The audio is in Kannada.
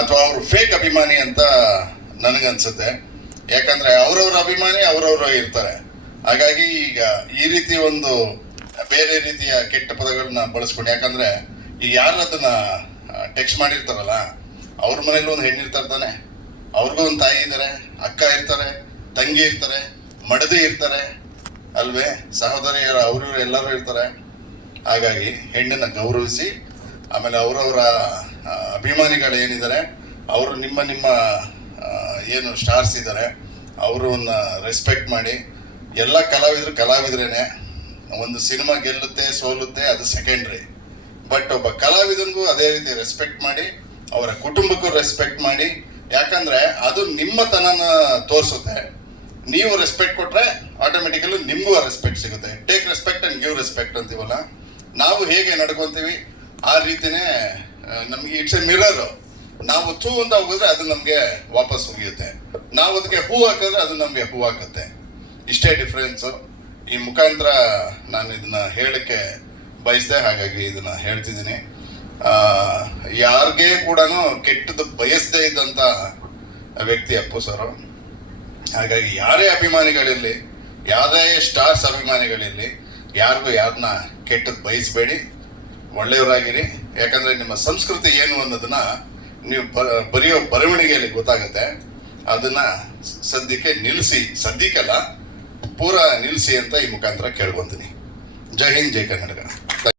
ಅಥವಾ ಅವರು ಫೇಕ್ ಅಭಿಮಾನಿ ಅಂತ ನನಗನ್ಸುತ್ತೆ. ಯಾಕಂದ್ರೆ ಅವ್ರವ್ರ ಅಭಿಮಾನಿ ಅವ್ರವ್ರ ಇರ್ತಾರೆ. ಹಾಗಾಗಿ ಈಗ ಈ ರೀತಿ ಒಂದು ಬೇರೆ ರೀತಿಯ ಕೆಟ್ಟ ಪದಗಳನ್ನ ಬಳಸ್ಕೊಂಡು, ಯಾಕಂದ್ರೆ ಈಗ ಯಾರು ಅದನ್ನ ಟೆಕ್ಸ್ಟ್ ಮಾಡಿರ್ತಾರಲ್ಲ, ಅವ್ರ ಮನೇಲಿ ಒಂದು ಹೆಣ್ಣಿರ್ತಾರೆ ತಾನೆ. ಅವ್ರಿಗೂ ಒಂದು ತಾಯಿ ಇದ್ದಾರೆ ಅಕ್ಕ ಇರ್ತಾರೆ, ತಂಗಿ ಇರ್ತಾರೆ, ಮಡದಿ ಇರ್ತಾರೆ, ಅಲ್ವೇ? ಸಹೋದರಿಯರು ಅವರು ಎಲ್ಲರೂ ಇರ್ತಾರೆ. ಹಾಗಾಗಿ ಹೆಣ್ಣನ್ನ ಗೌರವಿಸಿ ಆಮೇಲೆ ಅವರವರ ಅಭಿಮಾನಿಗಳು ಏನಿದ್ದಾರೆ ಅವರು ನಿಮ್ಮ ನಿಮ್ಮ ಏನು ಸ್ಟಾರ್ಸ್ ಇದ್ದಾರೆ, ಅವರನ್ನ ರೆಸ್ಪೆಕ್ಟ್ ಮಾಡಿ, ಎಲ್ಲ ಕಲಾವಿದರು ಕಲಾವಿದ್ರೇನೆ, ಒಂದು ಸಿನಿಮಾ ಗೆಲ್ಲುತ್ತೆ, ಸೋಲುತ್ತೆ, ಅದು ಸೆಕೆಂಡ್ರಿ ಬಟ್ ಒಬ್ಬ ಕಲಾವಿದನಿಗೂ ಅದೇ ರೀತಿ ರೆಸ್ಪೆಕ್ಟ್ ಮಾಡಿ, ಅವರ ಕುಟುಂಬಕ್ಕೂ ರೆಸ್ಪೆಕ್ಟ್ ಮಾಡಿ, ಯಾಕಂದ್ರೆ ಅದು ನಿಮ್ಮತನನ ತೋರಿಸುತ್ತೆ. ನೀವು ರೆಸ್ಪೆಕ್ಟ್ ಕೊಟ್ಟರೆ ಆಟೋಮೆಟಿಕಲಿ ನಿಮಗೂ ರೆಸ್ಪೆಕ್ಟ್ ಸಿಗುತ್ತೆ. Take respect and give respect ಅಂತೀವಲ್ಲ, ನಾವು ಹೇಗೆ ನಡ್ಕೊಂತೀವಿ ಆ ರೀತಿನೇ ನಮಗೆ ಇಟ್ಸ್ ಎ ಮಿರರ್ ನಾವು ಥೂ ಅಂತ ಹೋಗಿದ್ರೆ ಅದು ನಮಗೆ ವಾಪಸ್ ಮುಗಿಯುತ್ತೆ ನಾವು ಅದಕ್ಕೆ ಹೂ ಹಾಕಿದ್ರೆ ಅದು ನಮಗೆ ಹೂ ಹಾಕುತ್ತೆ. ಇಷ್ಟೇ ಡಿಫ್ರೆನ್ಸು ಈ ಮುಖಾಂತರ ನಾನು ಇದನ್ನ ಹೇಳಕ್ಕೆ ಬಯಸ್ದೆ, ಹಾಗಾಗಿ ಇದನ್ನ ಹೇಳ್ತಿದ್ದೀನಿ. ಯಾರಿಗೆ ಕೂಡ ಕೆಟ್ಟದ್ದು ಬಯಸ್ದೇ ಇದ್ದಂಥ ವ್ಯಕ್ತಿ ಅಪ್ಪು ಸರ್. ಹಾಗಾಗಿ ಯಾರೇ ಅಭಿಮಾನಿಗಳಿರಲಿ, ಯಾರೇ ಸ್ಟಾರ್ಸ್ ಅಭಿಮಾನಿಗಳಿರಲಿ, ಯಾರಿಗೂ ಯಾರನ್ನ ಕೆಟ್ಟದ್ದು ಬಯಸಬೇಡಿ. ಒಳ್ಳೆಯವರಾಗಿರಿ. ಯಾಕಂದ್ರೆ ನಿಮ್ಮ ಸಂಸ್ಕೃತಿ ಏನು ಅನ್ನೋದನ್ನ ನೀವು ಬ- ಬರೆಯೋ ಬರವಣಿಗೆಯಲ್ಲಿ ಗೊತ್ತಾಗುತ್ತೆ. ಅದನ್ನ ಸದ್ಯಕ್ಕೆ ನಿಲ್ಲಿಸಿ ಸದ್ಯಕ್ಕಲ್ಲ, ಪೂರ ನಿಲ್ಲಿಸಿ ಅಂತ ಈ ಮುಖಾಂತರ ಕೇಳ್ಕೊಂತೀನಿ. ಜೈ ಹಿಂದ್, ಜೈ ಕರ್ನಾಟಕ.